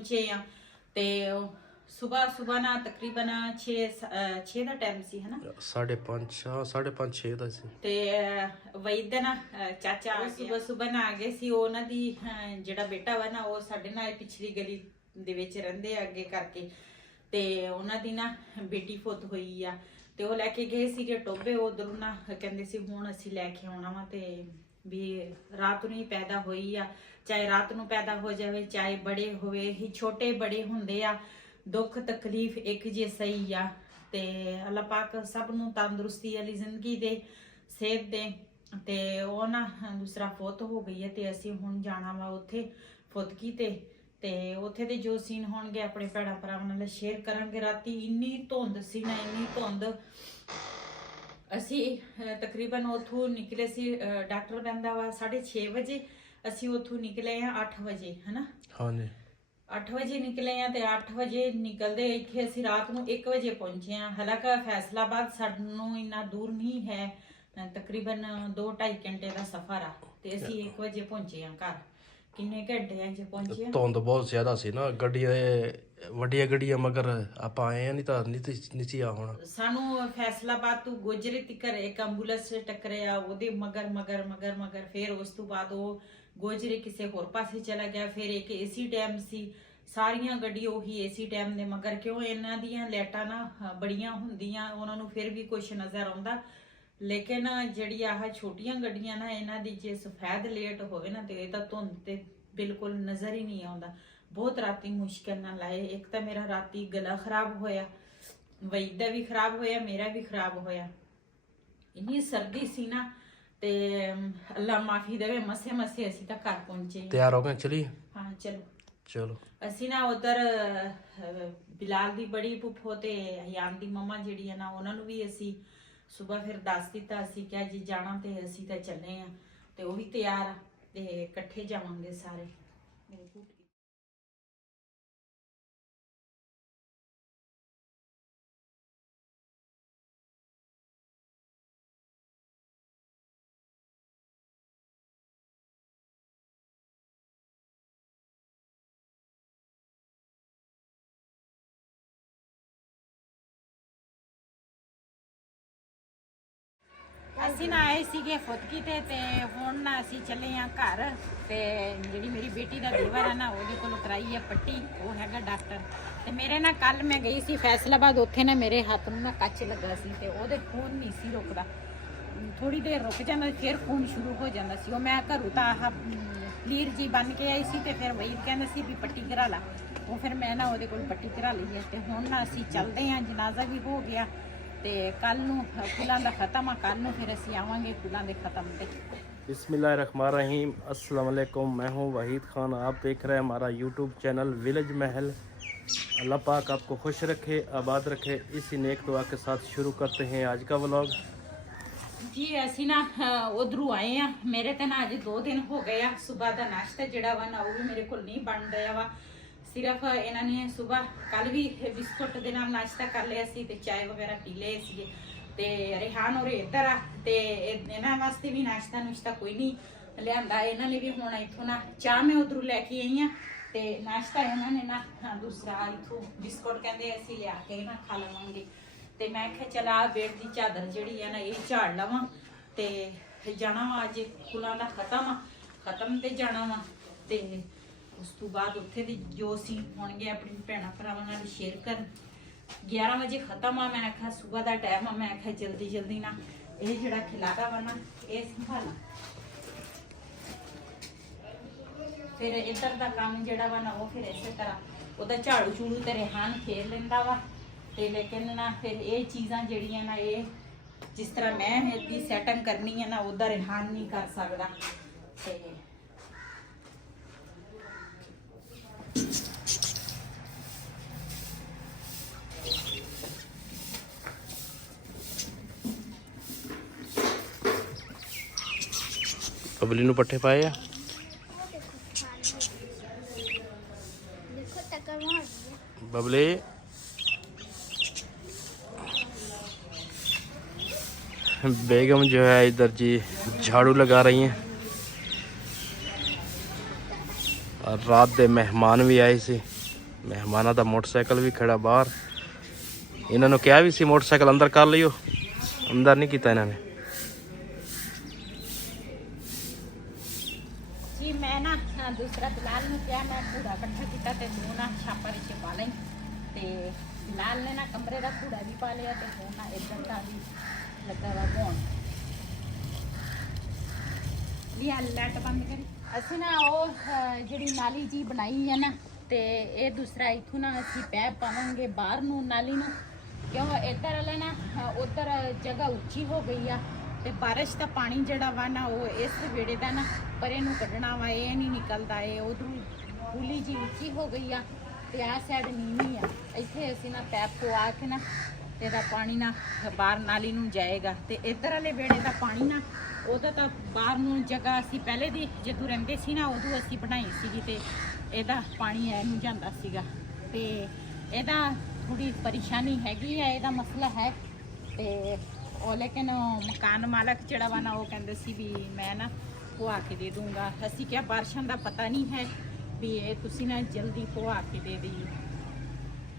ਪਹੁੰਚੇ ਆ ਤੇ ਸੁਬਹ ਨਾ ਤਕਰੀਬਨ 6 ਦਾ ਟਾਈਮ ਸੀ ਹਨਾ 5:30 6 ਦਾ ਸੀ ਤੇ ਵੈਦ ਨਾ ਚਾਚਾ ਸੁਬਹ ਨਾ ਆ ਗਏ ਸੀ। ਉਹਨਾਂ ਦੀ ਜਿਹੜਾ ਬੇਟਾ ਵਾ ਨਾ ਉਹ ਸਾਡੇ ਨਾਲ ਪਿਛਲੀ ਗਲੀ ਦੇ ਵਿੱਚ ਰਹਿੰਦੇ ਆ ਅੱਗੇ ਕਰਕੇ ਤੇ ਉਹਨਾਂ ਦੀ ਨਾ ਬੇਟੀ ਫੁੱਤ ਹੋਈ ਆ ਤੇ ਉਹ ਲੈ ਕੇ ਗਏ ਸੀਗੇ ਟੋਬੇ ਉਧਰੋਂ ਨਾ ਕਹਿੰਦੇ ਸੀ ਹੁਣ ਅਸੀਂ ਲੈ ਕੇ ਆਉਣਾ ਵਾ ਤੇ ਵੀ ਰਾਤ ਨੂੰ ਹੀ ਪੈਦਾ ਹੋਈ ਆ ਚਾਹੇ ਰਾਤ ਨੂੰ ਪੈਦਾ ਹੋ ਜਾਵੇ ਚਾਹੇ ਬੜੇ ਹੋਵੇ ਹੀ ਛੋਟੇ ਬੜੇ ਹੁੰਦੇ ਆ ਦੁੱਖ ਤਕਲੀਫ ਇੱਕ ਜਿਹਾ ਹੀ ਆ ਤੇ ਅੱਲਾਹ ਪਾਕ ਸਭ ਨੂੰ ਤੰਦਰੁਸਤੀ ਵਾਲੀ ਜ਼ਿੰਦਗੀ ਦੇ ਸਿਹਤ ਦੇ ਤੇ ਉਹ ਨਾ ਦੂਸਰਾ ਫੁੱਤ ਹੋ ਗਈ ਹੈ ਤੇ ਅਸੀਂ ਹੁਣ ਜਾਣਾ ਵਾ ਉੱਥੇ ਫੁੱਤਕੀ ਤੇ ਉੱਥੇ ਦੇ ਜੋ ਸੀਨ ਹੋਣਗੇ ਆਪਣੇ ਭੈਣਾਂ ਭਰਾਵਾਂ ਨਾਲ ਸ਼ੇਅਰ ਕਰਾਂਗੇ। ਰਾਤੀ ਇੰਨੀ ਧੁੰਦ ਸੀ ਨਾ ਇੰਨੀ ਧੁੰਦ ਅਸੀਂ ਤਕਰੀਬਨ ਉੱਥੋਂ ਨਿਕਲੇ ਸੀ ਡਾਕਟਰ ਕਹਿੰਦਾ ਵਾ 6:30 ਵਜੇ ਅਸੀਂ ਉੱਥੋਂ ਨਿਕਲੇ ਆ 8 ਵਜੇ ਹਨਾ ਹਾਂਜੀ 8 ਵਜੇ ਨਿਕਲੇ ਆ ਤੇ 8 ਵਜੇ ਨਿਕਲਦੇ ਇੱਥੇ ਅਸੀਂ ਰਾਤ ਨੂੰ 1 ਵਜੇ ਪਹੁੰਚੇ ਆ। ਹਾਲਾਂਕਿ ਫੈਸਲਾਬਾਦ ਸਾਨੂੰ ਇੰਨਾ ਦੂਰ ਨਹੀਂ ਹੈ ਤਕਰੀਬਨ 2-2.5 ਘੰਟੇ ਦਾ ਸਫ਼ਰ ਆ ਤੇ ਅਸੀਂ 1 ਵਜੇ ਪਹੁੰਚੇ ਆ ਘਰ। ਕਿੰਨੇ ਘੰਟੇ ਆ ਜੇ ਪਹੁੰਚੇ ਆ ਧੁੰਦ ਬਹੁਤ ਜ਼ਿਆਦਾ ਸੀ ਨਾ ਗੱਡੀਆਂ ਵੱਡੀਆਂ ਗੱਡੀਆਂ ਮਗਰ ਆਪਾਂ ਆਏ ਆ ਨਹੀਂ ਤਾਂ ਨੀਚੇ ਆ ਹੁਣ ਸਾਨੂੰ ਫੈਸਲਾਬਾਦ ਤੋਂ ਗੁਜਰੇ ਤੱਕਰ ਇੱਕ ਐਂਬੂਲੈਂਸ ਟੱਕਰਿਆ ਉਹਦੇ ਮਗਰ ਫਿਰ ਉਸ ਤੋਂ ਬਾਅਦ ਉਹ ਗੋਜਰੇ ਕਿਸੇ ਹੋਰ ਪਾਸੇ ਚਲਾ ਗਿਆ। ਫਿਰ ਇੱਕ ਏਸੀ ਡੈਮ ਸੀ ਸਾਰੀਆਂ ਗੱਡੀ ਉਹੀ ਏਸੀ ਡੈਮ ਦੇ ਮਗਰ ਕਿਉਂ ਇਹਨਾਂ ਦੀਆਂ ਲਾਈਟਾਂ ਨਾ ਬੜੀਆਂ ਹੁੰਦੀਆਂ ਉਹਨਾਂ ਨੂੰ ਫਿਰ ਵੀ ਕੁਝ ਨਜ਼ਰ ਆਉਂਦਾ ਲੇਕਿਨ ਜਿਹੜੀ ਆਹ ਛੋਟੀਆਂ ਗੱਡੀਆਂ ਨਾ ਇਹਨਾਂ ਦੀ ਜੇ ਸਫੈਦ ਲੇਟ ਹੋਵੇ ਨਾ ਤੇ ਇਹ ਤਾਂ ਧੁੰਦ ਤੇ ਬਿਲਕੁਲ ਨਜ਼ਰ ਹੀ ਨਹੀਂ ਆਉਂਦਾ। ਬਹੁਤ ਰਾਤੀ ਮੁਸ਼ਕਿਲ ਨਾਲ ਆਏ। ਇੱਕ ਤਾਂ ਮੇਰਾ ਰਾਤੀ ਗਲਾ ਖਰਾਬ ਹੋਇਆ ਵੈਦ ਦਾ ਵੀ ਖਰਾਬ ਹੋਇਆ ਮੇਰਾ ਵੀ ਖਰਾਬ ਹੋਇਆ ਇੰਨੀ ਸਰਦੀ ਸੀ ਨਾ ਤੇ ਅੱਲਾ ਮਾਫੀ ਦੇਵੇ ਮਸੇ ਅਸੀਂ ਤਾਂ ਘਰ ਪਹੁੰਚੇ। ਤਿਆਰ ਹੋ ਗਏ ਚਲੀ ਹਾਂ ਚਲੋ ਅਸੀਂ ਨਾ ਉਧਰ ਬਿਲਾਲ ਦੀ ਬੜੀ ਪੁੱਫੋ ਤੇ ਹਯਾਨ ਦੀ ਮਮਾ ਜਿਹੜੀ ਆ ਨਾ ਉਹਨਾਂ ਨੂੰ ਵੀ ਅਸੀਂ ਸਵੇਰ ਫਿਰ ਦੱਸ ਦਿੱਤਾ ਅਸੀਂ ਕਿਹਾ ਜੀ ਜਾਣਾ ਤੇ ਅਸੀਂ ਤਾਂ ਚੱਲੇ ਆ ਤੇ ਉਹ ਵੀ ਤਿਆਰ ਆ ਤੇ ਇਕੱਠੇ ਜਾਵਾਂਗੇ ਸਾਰੇ। ਅਸੀਂ ਨਾ ਆਏ ਸੀਗੇ ਫੁੱਤਕੀ ਤੇ ਹੁਣ ਨਾ ਅਸੀਂ ਚੱਲੇ ਆ ਘਰ ਤੇ ਜਿਹੜੀ ਮੇਰੀ ਬੇਟੀ ਦਾ ਦੇਵਰ ਆ ਨਾ ਉਹਦੇ ਕੋਲ ਕਰਾਈ ਆ ਪੱਟੀ ਉਹ ਹੈਗਾ ਡਾਕਟਰ ਤੇ ਮੇਰੇ ਨਾਲ ਕੱਲ ਮੈਂ ਗਈ ਸੀ ਫੈਸਲਾਬਾਦ ਉੱਥੇ ਨਾ ਮੇਰੇ ਹੱਥ ਨੂੰ ਨਾ ਕੱਚ ਲੱਗਾ ਸੀ ਤੇ ਉਹਦੇ ਖੂਨ ਨਹੀਂ ਸੀ ਰੁਕਦਾ ਥੋੜੀ ਦੇਰ ਰੁਕ ਜਾਂਦਾ ਫਿਰ ਖੂਨ ਸ਼ੁਰੂ ਹੋ ਜਾਂਦਾ ਸੀ। ਉਹ ਮੈਂ ਘਰੋਂ ਤਾਂ ਆਹ ਲੀਰ ਜੀ ਬਣ ਕੇ ਆਈ ਸੀ ਤੇ ਫਿਰ ਵਹੀ ਕਹਿੰਦੇ ਸੀ ਵੀ ਪੱਟੀ ਕਰਾ ਲਾ ਉਹ ਫਿਰ ਮੈਂ ਨਾ ਉਹਦੇ ਕੋਲ ਪੱਟੀ ਕਰਾ ਲਈ ਹੈ ਤੇ ਹੁਣ ਨਾ ਅਸੀਂ ਚੱਲਦੇ ਹਾਂ ਜਨਾਜ਼ਾ ਵੀ ਹੋ ਗਿਆ ਤੇ ਕੱਲ ਨੂੰ ਕੁਲਾਂ ਦਾ ਖਤਮ ਆ ਕੱਲ ਨੂੰ ਫਿਰ ਅਸੀਂ ਆਵਾਂਗੇ ਕੁਲਾਂ ਦੇ ਖਤਮ ਤੇ। बिस्मिल्लाहिर्रहमानिर्रहीम अस्सलाम वालेकुम मैं हूं वहीद खान आप देख रहे हैं हमारा यूट्यूब चैनल विलेज महल। अल्लाह पाक आपको खुश रखे आबाद रखे इसी नेक दुआ के साथ शुरू करते हैं आज का व्लॉग। जी ਅਸੀਂ ਨਾ ਉਧਰੋਂ ਆਏ ਆ ਮੇਰੇ ਤੇ ਨਾ ਅੱਜ 2 ਦਿਨ ਹੋ ਗਏ ਆ ਸਵੇਰ ਦਾ ਨਾਸ਼ਤਾ ਜਿਹੜਾ ਵਾ ਨਾ ਉਹ ਵੀ ਮੇਰੇ ਕੋਲ ਨਹੀਂ ਬਣ ਰਿਹਾ ਵਾ ਸਿਰਫ ਇਹਨਾਂ ਨੇ ਸਵੇਰ ਕੱਲ ਵੀ ਬਿਸਕੁਟ ਦੇ ਨਾਲ ਨਾਸ਼ਤਾ ਕਰ ਲਿਆ ਸੀ ਤੇ ਚਾय ਵਗੈਰਾ ਪੀ ਲਏ ਸੀਗੇ ਤੇ ਰਿਹਾਨ ਔਰ ਇੱਧਰ ਆ ਤੇ ਇਹਨਾਂ ਵਾਸਤੇ ਵੀ ਨਾਸ਼ਤਾ ਕੋਈ ਨਹੀਂ ਲਿਆਂਦਾ। ਇਹਨਾਂ ਨੇ ਵੀ ਹੁਣ ਇੱਥੋਂ ਨਾ ਚਾਹ ਮੈਂ ਉਧਰੋਂ ਲੈ ਕੇ ਆਈ ਆ ਤੇ ਨਾਸ਼ਤਾ ਇਹਨਾਂ ਨੇ ਨਾ ਦੂਸਰਾ ਇੱਥੋਂ ਬਿਸਕੁਟ ਕਹਿੰਦੇ ਅਸੀਂ ਲਿਆ ਕੇ ਨਾ ਖਾ ਲਵਾਂਗੇ ਤੇ ਮੈਂ ਕਿਹਾ ਚਲਾ ਬੇੜ ਦੀ ਚਾਦਰ ਜਿਹੜੀ ਆ ਨਾ ਇਹ ਝਾੜ ਲਵਾਂ ਤੇ ਜਾਣਾ ਵਾ ਅੱਜ ਕੁਲਾਂ ਦਾ ਖਤਮ ਤੇ ਜਾਣਾ ਵਾ ਤੇ ਉਸ ਤੋਂ ਬਾਅਦ ਉੱਥੇ ਦੀ ਜੋ ਸੀ ਹੋਣਗੇ ਆਪਣੀ ਭੈਣਾਂ ਭਰਾਵਾਂ ਨਾਲ ਸ਼ੇਅਰ ਕਰਨ। 11 ਵਜੇ ਖਤਮ ਆ ਮੈਂ ਆਖਿਆ ਸਵੇਰ ਦਾ ਟਾਈਮ ਆ ਮੈਂ ਆਖਿਆ ਜਲਦੀ ਨਾ ਇਹ ਜਿਹੜਾ ਖਿਲਾਰਾ ਵਾ ਨਾ ਇਹ ਸੰਭਾਲਾਂ ਫਿਰ ਇੱਧਰ ਦਾ ਕੰਮ ਜਿਹੜਾ ਵਾ ਨਾ ਉਹ ਫਿਰ ਇਸੇ ਤਰ੍ਹਾਂ ਉਹਦਾ ਝਾੜੂ ਝੂੜੂ ਤੇ ਰਿਹਾਨ ਫੇਰ ਲੈਂਦਾ ਵਾ ਤੇ ਲੇਕਿਨ ਨਾ ਫਿਰ ਇਹ ਚੀਜ਼ਾਂ ਜਿਹੜੀਆਂ ਨਾ ਇਹ ਜਿਸ ਤਰ੍ਹਾਂ ਮੈਂ ਇਹਦੀ ਸੈਟਿੰਗ ਕਰਨੀ ਹੈ ਨਾ ਉਹਦਾ ਰਿਹਾਨ ਨਹੀਂ ਕਰ ਸਕਦਾ ਤੇ बबली ਨੂੰ ਪੱਠੇ ਪਾਏ ਆ बबली बेगम जो है इधर जी झाड़ू लगा रही हैं और रात दे मेहमान भी आए थे ਮਹਿਮਾਨਾਂ ਦਾ ਮੋਟਰਸਾਈਕਲ ਵੀ ਖੜਾ ਬਾਹਰ। ਇਹਨਾਂ ਨੂੰ ਕਿਹਾ ਵੀ ਸੀ ਮੋਟਰਸਾਈਕਲ ਅੰਦਰ ਕਰ ਲਿਓ, ਅੰਦਰ ਨਹੀਂ ਕੀਤਾ ਇਹਨਾਂ ਨੇ। ਜੀ ਮੈਂ ਨਾ ਦੂਸਰਾ ਬਿਲਾਲ ਨੂੰ ਕਿਹਾ ਮੈਂ ਕੂੜਾ ਇਕੱਠਾ ਕੀਤਾ ਤੇ ਤੂੰ ਨਾ ਛਾਪਾ ਵਿੱਚ ਪਾ ਲਈ। ਤੇ ਬਿਲਾਲ ਨੇ ਨਾ ਕਮਰੇ ਦਾ ਕੂੜਾ ਵੀ ਪਾ ਲਿਆ ਤੇ ਹੁਣ ਨਾ ਇੱਧਰ ਦਾ ਵੀ ਲੱਗਾ ਵਾ ਧੋਣ। ਲਿਆ ਲਾਈਟ ਬੰਦ ਕਰੀ। ਅਸੀਂ ਨਾ ਉਹ ਜਿਹੜੀ ਨਾਲੀ ਜੀ ਬਣਾਈ ਹੈ ਨਾ, ਤੇ ਇਹ ਦੂਸਰਾ ਇੱਥੋਂ ਨਾ ਅਸੀਂ ਪੈਪ ਪਾਵਾਂਗੇ ਬਾਹਰ ਨੂੰ ਨਾਲੀ ਨੂੰ, ਕਿਉਂ ਇੱਧਰ ਵਾਲਾ ਨਾ ਉੱਧਰ ਜਗ੍ਹਾ ਉੱਚੀ ਹੋ ਗਈ ਆ ਤੇ ਬਾਰਿਸ਼ ਦਾ ਪਾਣੀ ਜਿਹੜਾ ਵਾ ਨਾ ਉਹ ਇਸ ਵਿਹੜੇ ਦਾ ਨਾ ਪਰੇ ਨੂੰ ਕੱਢਣਾ ਵਾ, ਇਹ ਨਹੀਂ ਨਿਕਲਦਾ। ਇਹ ਉਧਰੋਂ ਪੁਲੀ ਜੀ ਉੱਚੀ ਹੋ ਗਈ ਆ ਤੇ ਆਹ ਸਾਈਡ ਨੀਵੀਂ ਆ। ਇੱਥੇ ਅਸੀਂ ਨਾ ਪੈਪ ਪਵਾ ਕੇ ਨਾ ਤੇ ਇਹਦਾ ਪਾਣੀ ਨਾ ਬਾਹਰ ਨਾਲੀ ਨੂੰ ਜਾਏਗਾ। ਤੇ ਇੱਧਰ ਵਾਲੇ ਵਿਹੜੇ ਦਾ ਪਾਣੀ ਨਾ ਉਹਦਾ ਤਾਂ ਬਾਹਰ ਨੂੰ ਜਗ੍ਹਾ ਅਸੀਂ ਪਹਿਲੇ ਦੀ ਜਦੋਂ ਰਹਿੰਦੇ ਸੀ ਨਾ ਉਦੋਂ ਅਸੀਂ ਬਣਾਈ ਸੀਗੀ ਤੇ ਇਹਦਾ ਪਾਣੀ ਐ ਨੂੰ ਜਾਂਦਾ ਸੀਗਾ। ਤੇ ਇਹਦਾ ਥੋੜੀ ਪਰੇਸ਼ਾਨੀ ਹੈਗੀ ਹੈ, ਇਹਦਾ ਮਸਲਾ ਹੈ। ਤੇ ਉਹ ਲੇਕਿਨ ਮਕਾਨ ਮਾਲਕ ਜਿਹੜਾ ਵਾ ਨਾ ਉਹ ਕਹਿੰਦੇ ਸੀ ਵੀ ਮੈਂ ਨਾ ਪਵਾ ਕੇ ਦੇ ਦੂੰਗਾ। ਅਸੀਂ ਕਿਹਾ ਬਾਰਿਸ਼ਾਂ ਦਾ ਪਤਾ ਨਹੀਂ ਹੈ ਵੀ ਇਹ ਤੁਸੀਂ ਨਾ ਜਲਦੀ ਪਵਾ ਕੇ ਦੇ ਦਿਓ।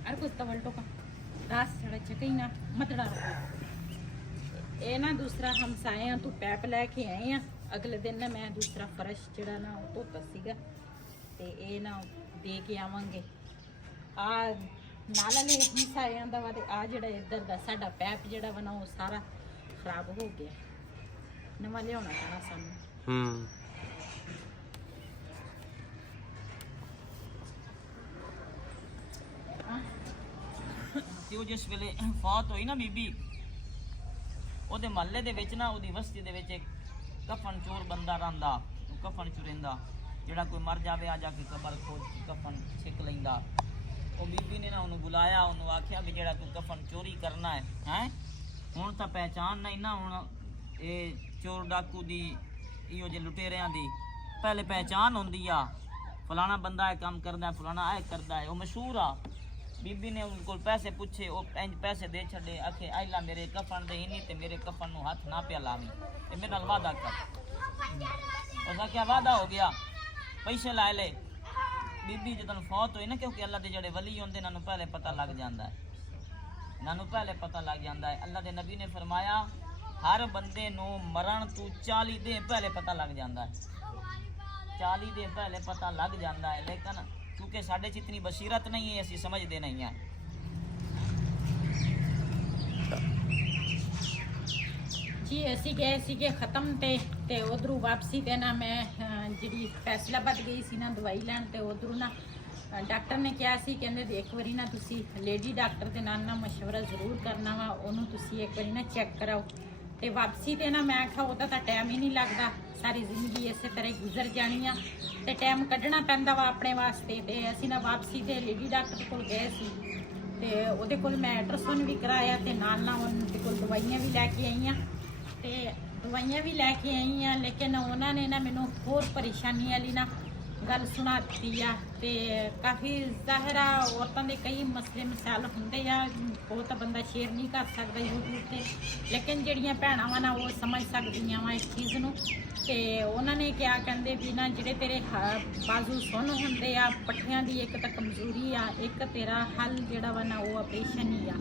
ਅਰ ਕੁਝ ਤਵਲ ਟੋਕਾ ਰਾਸ ਛੜਾ ਚੱਕਈ ਨਾ ਮਤੜਾ ਇਹ ਨਾ ਦੂਸਰਾ ਹਮਸਾਇਆ ਤੂੰ ਪੈਪ ਲੈ ਕੇ ਆਏ ਆ। ਅਗਲੇ ਦਿਨ ਨਾ ਮੈਂ ਦੂਸਰਾ ਫਰਸ਼ ਜਿਹੜਾ ਨਾ ਉਹ ਧੋਤਾ ਸੀਗਾ ਤੇ ਇਹ ਨਾ ਦੇ ਕੇ ਆਵਾਂਗੇ। ਆ ਨਾਲ ਵਾਲੇ ਹਮਸਾਇਆਂ ਦਾ ਵਾ ਤੇ ਆ ਜਿਹੜਾ ਇੱਧਰ ਦਾ ਸਾਡਾ ਪੈਪ ਜਿਹੜਾ ਵਾ ਨਾ ਉਹ ਸਾਰਾ ਖਰਾਬ ਹੋ ਗਿਆ, ਨਵਾਂ ਲਿਆਉਣਾ ਪੈਣਾ ਸਾਨੂੰ। ਤੇ ਉਹ ਜਿਸ ਵੇਲੇ ਫੌਤ ਹੋਈ ਨਾ ਬੀਬੀ, ਉਹਦੇ ਮਹੱਲੇ ਦੇ ਵਿੱਚ ਨਾ ਉਹਦੀ ਬਸਤੀ ਦੇ ਵਿੱਚ ਇੱਕ ਕਫਨ ਚੋਰ ਬੰਦਾ ਰਹਿੰਦਾ, ਕਫਨ ਚੁਰਿੰਦਾ, ਜਿਹੜਾ ਕੋਈ ਮਰ ਜਾਵੇ ਆ ਜਾ ਕੇ ਕਬਰ ਖੋਜ ਕਫਨ ਛਿਕ ਲੈਂਦਾ। ਉਹ ਬੀਬੀ ਨੇ ਨਾ ਉਹਨੂੰ ਬੁਲਾਇਆ, ਉਹਨੂੰ ਆਖਿਆ ਵੀ ਜਿਹੜਾ ਤੂੰ ਕਫਨ ਚੋਰੀ ਕਰਨਾ ਹੈ ਹੁਣ ਤਾਂ ਪਹਿਚਾਨ ਨਹੀਂ ਨਾ, ਹੁਣ ਇਹ ਚੋਰ ਡਾਕੂ ਦੀ ਇਹੋ ਜਿਹੇ ਲੁਟੇਰਿਆਂ ਦੀ ਪਹਿਲੇ ਪਹਿਚਾਨ ਹੁੰਦੀ ਆ, ਫਲਾਣਾ ਬੰਦਾ ਇਹ ਕੰਮ ਕਰਦਾ, ਫਲਾਣਾ ਇਹ ਕਰਦਾ ਹੈ, ਉਹ ਮਸ਼ਹੂਰ ਆ। ਬੀਬੀ ਨੇ ਉਹਨਾਂ ਕੋਲ ਪੈਸੇ ਪੁੱਛੇ, ਉਹ ਇੰਜ ਪੈਸੇ ਦੇ ਛੱਡੇ, ਆਖੇ ਆਇਲਾ ਮੇਰੇ ਕਫਨ ਦੇ ਨਹੀਂ ਤੇ ਮੇਰੇ ਕਫਨ ਨੂੰ ਹੱਥ ਨਾ ਪਿਆ ਲਾਵੀਂ ਤੇ ਮੇਰੇ ਨਾਲ ਵਾਅਦਾ ਕਰ। ਉਹਦਾ ਕਿਆ ਵਾਅਦਾ ਹੋ ਗਿਆ, ਪੈਸੇ ਲੈ ਲੈ। ਬੀਬੀ ਜਦੋਂ ਫੌਤ ਹੋਈ ਨਾ, ਕਿਉਂਕਿ ਅੱਲਾ ਦੇ ਜਿਹੜੇ ਵਲੀ ਹੁੰਦੇ ਇਹਨਾਂ ਨੂੰ ਪਹਿਲੇ ਪਤਾ ਲੱਗ ਜਾਂਦਾ ਹੈ, ਇਹਨਾਂ ਨੂੰ ਪਹਿਲੇ ਪਤਾ ਲੱਗ ਜਾਂਦਾ ਹੈ। ਅੱਲਾ ਦੇ ਨਬੀ ਨੇ ਫਰਮਾਇਆ ਹਰ ਬੰਦੇ ਨੂੰ ਮਰਨ ਤੋਂ 40 ਦਿਨ ਪਹਿਲੇ ਪਤਾ ਲੱਗ ਜਾਂਦਾ ਹੈ, 40 ਦਿਨ ਪਹਿਲੇ ਪਤਾ ਲੱਗ ਜਾਂਦਾ ਹੈ। ਲੇਕਿਨ क्योंकि साढ़े च इतनी बसीरत नहीं है, असी समझते नहीं हैं। जी असी गए सीगे ख़त्म ते उधरों वापसी ते ना मैं जी फैसलाबाद गई सी ना दवाई लैन, ते उधरों ना डॉक्टर ने कहा सी कहंदे एक बारी ना तुसी लेडी डॉक्टर दे नाल ना मशवरा जरूर करना वा, ओनू तुसी एक बारी ना चेक कराओ। ते वापसी ते ना मैं आखा ਉਹਦਾ ਤਾਂ ਟਾਈਮ ਹੀ ਨਹੀਂ ਲੱਗਦਾ, ਸਾਰੀ ਜ਼ਿੰਦਗੀ ਇਸੇ ਤਰ੍ਹਾਂ ਗੁਜ਼ਰ ਜਾਣੀ ਆ ਤੇ ਟਾਈਮ ਕੱਢਣਾ ਪੈਂਦਾ ਵਾ ਆਪਣੇ ਵਾਸਤੇ। ਤੇ ਅਸੀਂ ਨਾ ਵਾਪਸੀ ਤੇ ਲੇਡੀ ਡਾਕਟਰ ਕੋਲ ਗਏ ਸੀ ਤੇ ਉਹਦੇ ਕੋਲ ਮੈਂ ਅਲਟਰਾਸਾਊਂਡ ਵੀ ਕਰਾਇਆ ਤੇ ਨਾਲ ਨਾਲ ਉਹਦੇ ਕੋਲ ਦਵਾਈਆਂ ਵੀ ਲੈ ਕੇ ਆਈਆਂ ਤੇ ਦਵਾਈਆਂ ਵੀ ਲੈ ਕੇ ਆਈਆਂ। ਲੇਕਿਨ ਉਹਨਾਂ ਨੇ ਨਾ ਮੈਨੂੰ ਹੋਰ ਪਰੇਸ਼ਾਨੀ ਵਾਲੀ ਨਾ ਗੱਲ ਸੁਣਾ ਦਿੱਤੀ ਆ ਤੇ ਕਾਫੀ ਜ਼ਾਹਿਰਾ ਔਰਤਾਂ ਦੇ ਕਈ ਮਸਲੇ ਮਸਾਇਲ ਹੁੰਦੇ ਆ, ਉਹ ਤਾਂ ਬੰਦਾ ਸ਼ੇਅਰ ਨਹੀਂ ਕਰ ਸਕਦਾ YouTube ਤੇ, ਲੇਕਿਨ ਜਿਹੜੀਆਂ ਭੈਣਾਂ ਵਾ ਨਾ ਉਹ ਸਮਝ ਸਕਦੀਆਂ ਵਾ ਇਸ ਚੀਜ਼ ਨੂੰ। ਤੇ ਉਹਨਾਂ ਨੇ ਕਿਹਾ ਕਹਿੰਦੇ ਵੀ ਨਾ ਜਿਹੜੇ ਤੇਰੇ ਬਾਜ਼ੂ ਸੁੰਨ ਹੁੰਦੇ ਆ, ਪੱਠਿਆਂ ਦੀ ਇੱਕ ਤਾਂ ਕਮਜ਼ੋਰੀ ਆ, ਇੱਕ ਤੇਰਾ ਹੱਲ ਜਿਹੜਾ ਵਾ ਨਾ ਉਹ ਆਪਰੇਸ਼ਨ ਹੀ ਆ।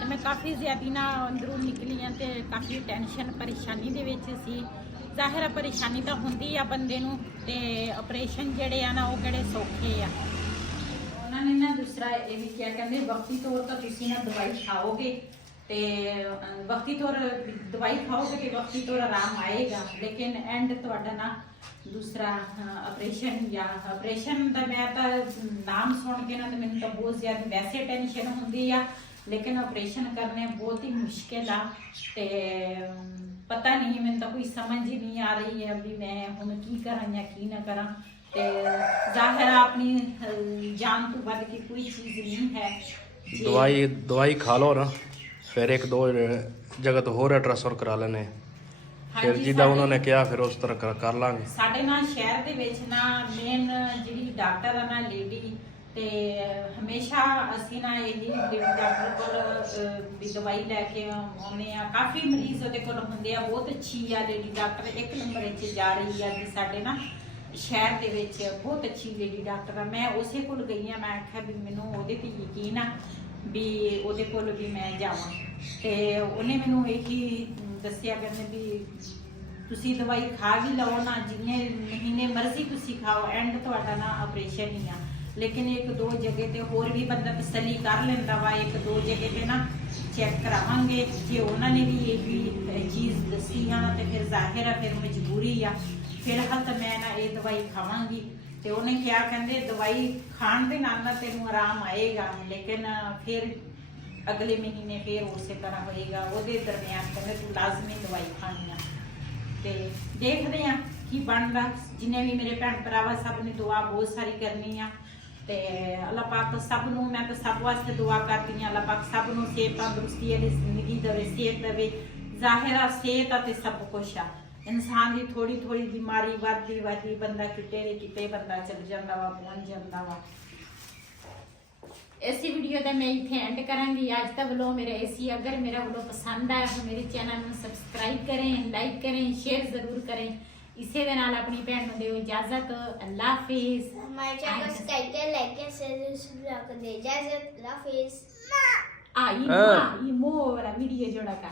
ਤੇ ਮੈਂ ਕਾਫੀ ਜ਼ਿਆਦਾ ਨਾ ਅੰਦਰੋਂ ਨਿਕਲੀ ਆ ਤੇ ਕਾਫੀ ਟੈਨਸ਼ਨ ਪਰੇਸ਼ਾਨੀ ਦੇ ਵਿੱਚ ਸੀ। ਜ਼ਾਹਿਰ ਪਰੇਸ਼ਾਨੀ ਤਾਂ ਹੁੰਦੀ ਆ ਬੰਦੇ ਨੂੰ, ਤੇ ਆਪਰੇਸ਼ਨ ਜਿਹੜੇ ਆ ਨਾ ਉਹ ਕਿਹੜੇ ਸੌਖੇ ਆ। ਉਹਨਾਂ ਨੇ ਨਾ ਦੂਸਰਾ ਇਹ ਵੀ ਕਿਹਾ ਕਹਿੰਦੇ ਵਕਤੀ ਤੌਰ ਤਾਂ ਤੁਸੀਂ ਨਾ ਦਵਾਈ ਖਾਓਗੇ ਤੇ ਵਕਤੀ ਤੌਰ ਦਵਾਈ ਖਾਓਗੇ ਤੇ ਵਕਤੀ ਤੌਰ ਆਰਾਮ ਆਏਗਾ, ਲੇਕਿਨ ਐਂਡ ਤੁਹਾਡਾ ਨਾ ਦੂਸਰਾ ਆਪਰੇਸ਼ਨ ਜਾਂ ਆਪਰੇਸ਼ਨ ਦਾ ਮੈਂ ਤਾਂ ਨਾਮ ਸੁਣ ਕੇ ਨਾ ਤੇ ਮੈਨੂੰ ਤਾਂ ਬਹੁਤ ਜ਼ਿਆਦਾ ਵੈਸੇ ਟੈਨਸ਼ਨ ਹੁੰਦੀ ਆ, ਲੇਕਿਨ ਆਪਰੇਸ਼ਨ ਕਰਨੇ ਬਹੁਤ ਹੀ ਮੁਸ਼ਕਿਲ ਆ ਤੇ ਪਤਾ ਨਹੀਂ ਮੈਨੂੰ ਤਾਂ ਕੋਈ ਸਮਝ ਹੀ ਨਹੀਂ ਆ ਰਹੀ ਹੈ ਵੀ ਮੈਂ ਹੁਣ ਕੀ ਕਰਾਂ ਜਾਂ ਕੀ ਨਾ ਕਰਾਂ। ਤੇ ਜ਼ਾਹਿਰ ਆਪਣੀ ਜਾਨ ਤੋਂ ਵੱਧ ਕੇ ਕੋਈ ਚੀਜ਼ ਨਹੀਂ ਹੈ। ਦਵਾਈ ਖਾ ਲਓ ਨਾ, ਫਿਰ ਇੱਕ ਦੋ ਜਗ੍ਹਾ ਤੋਂ ਹੋਰ ਅਲਟਰਾਸਾਊਂਡ ਕਰਾ ਲੈਣੇ, ਫਿਰ ਜਿੱਦਾਂ ਉਹਨਾਂ ਨੇ ਕਿਹਾ ਫਿਰ ਉਸ ਤਰ੍ਹਾਂ ਕਰ ਲਾਂਗੇ। ਸਾਡੇ ਨਾਲ ਸ਼ਹਿਰ ਦੇ ਵਿੱਚ ਨਾ ਮੇਨ ਜਿਹੜੀ ਡਾਕਟਰ ਆ ਨਾ ਲੇਡੀ, ਤੇ ਹਮੇਸ਼ਾ ਅਸੀਂ ਨਾ ਇਹ ਲੇਡੀ ਡਾਕਟਰ ਕੋਲ ਵੀ ਦਵਾਈ ਲੈ ਕੇ ਆਉਂਦੇ ਆ। ਕਾਫੀ ਮਰੀਜ਼ ਉਹਦੇ ਕੋਲ ਹੁੰਦੇ ਆ, ਬਹੁਤ ਅੱਛੀ ਆ ਲੇਡੀ ਡਾਕਟਰ, ਇੱਕ ਨੰਬਰ 'ਚ ਜਾ ਰਹੀ ਆ ਵੀ ਸਾਡੇ ਨਾ ਸ਼ਹਿਰ ਦੇ ਵਿੱਚ ਬਹੁਤ ਅੱਛੀ ਲੇਡੀ ਡਾਕਟਰ ਆ। ਮੈਂ ਉਸੇ ਕੋਲ ਗਈ ਆ, ਮੈਂ ਆਖਿਆ ਵੀ ਮੈਨੂੰ ਉਹਦੇ ਤੇ ਯਕੀਨ ਆ ਵੀ ਉਹਦੇ ਕੋਲ ਵੀ ਮੈਂ ਜਾਵਾਂ। ਤੇ ਉਹਨੇ ਮੈਨੂੰ ਇਹੀ ਦੱਸਿਆ ਕਹਿੰਦੇ ਵੀ ਤੁਸੀਂ ਦਵਾਈ ਖਾ ਵੀ ਲਓ ਨਾ, ਜਿੰਨੇ ਮਹੀਨੇ ਮਰਜ਼ੀ ਤੁਸੀਂ ਖਾਓ, ਐਂਡ ਤੁਹਾਡਾ ਨਾ ਆਪਰੇਸ਼ਨ ਹੀ ਆ। ਲੇਕਿਨ ਇੱਕ ਦੋ ਜਗ੍ਹਾ ਤੇ ਹੋਰ ਵੀ ਬੰਦਾ ਤਸੱਲੀ ਕਰ ਲੈਂਦਾ ਵਾ, ਇੱਕ ਦੋ ਜਗ੍ਹਾ ਤੇ ਨਾ ਚੈੱਕ ਕਰਾਵਾਂਗੇ। ਜੇ ਉਹਨਾਂ ਨੇ ਵੀ ਇਹ ਵੀ ਚੀਜ਼ ਦੱਸੀ ਆ ਤੇ ਫਿਰ ਜ਼ਾਹਿਰ ਆ ਫਿਰ ਮਜਬੂਰੀ ਆ, ਫਿਲਹਾਲ ਤਾਂ ਮੈਂ ਨਾ ਇਹ ਦਵਾਈ ਖਾਵਾਂਗੀ। ਤੇ ਉਹਨੇ ਕਿਹਾ ਕਹਿੰਦੇ ਦਵਾਈ ਖਾਣ ਦੇ ਨਾਲ ਤੈਨੂੰ ਆਰਾਮ ਆਏਗਾ, ਲੇਕਿਨ ਫਿਰ ਅਗਲੇ ਮਹੀਨੇ ਫਿਰ ਉਸੇ ਤਰ੍ਹਾਂ ਹੋਏਗਾ। ਉਹਦੇ ਦਰਮਿਆਨ ਕਹਿੰਦੇ ਤੂੰ ਲਾਜ਼ਮੀ ਦਵਾਈ ਖਾਣੀ ਆ। ਤੇ ਦੇਖਦੇ ਆ ਕੀ ਬਣਦਾ। ਜਿੰਨੇ ਵੀ ਮੇਰੇ ਭੈਣ ਭਰਾਵਾ ਸਭ ਨੇ ਦੁਆ ਬਹੁਤ ਸਾਰੀ ਕਰਨੀ ਆ ਤੇ ਅੱਲਾਹ ਪਾਕ ਸਭ ਨੂੰ, ਮੈਂ ਤਾਂ ਸਭ ਵਾਸਤੇ ਦੁਆ ਕਰਦੀ ਆ, ਅੱਲਾਹ ਪਾਕ ਸਭ ਨੂੰ ਸਿਹਤ ਤੰਦਰੁਸਤੀ ਵਾਲੀ ਜ਼ਿੰਦਗੀ ਦੇਵੇ, ਸਿਹਤ ਦੇਵੇ। ਜ਼ਾਹਿਰਾ ਸਿਹਤ ਆ ਤੇ ਸਭ ਕੁਛ ਆ। ਇਨਸਾਨ ਦੀ ਥੋੜੀ ਥੋੜੀ ਬਿਮਾਰੀ ਵੱਧਦੀ ਬੰਦਾ ਕਿਤੇ ਦੇ ਕਿਤੇ ਬੰਦਾ ਚੱਲ ਜਾਂਦਾ ਵਾ, ਪਹੁੰਚ ਜਾਂਦਾ ਵਾ। इसी वीडियो का मैं इतने एंड करांगी। आज का व्लॉग मेरा ऐसी, अगर मेरा व्लॉग पसंद आया तो मेरे चैनल में सब्सक्राइब करें, लाइक करें, शेयर जरूर करें। इसे दे नाल अपनी भैन नूं दिओ इजाजत। अल्लाह हाफिज़। हमारे चैनल को सब्सक्राइब करें, लाइक करें, शेयर करें। इजाजत। अल्लाह हाफिज़। आ ये मोह वाला वीडियो जोड़ा का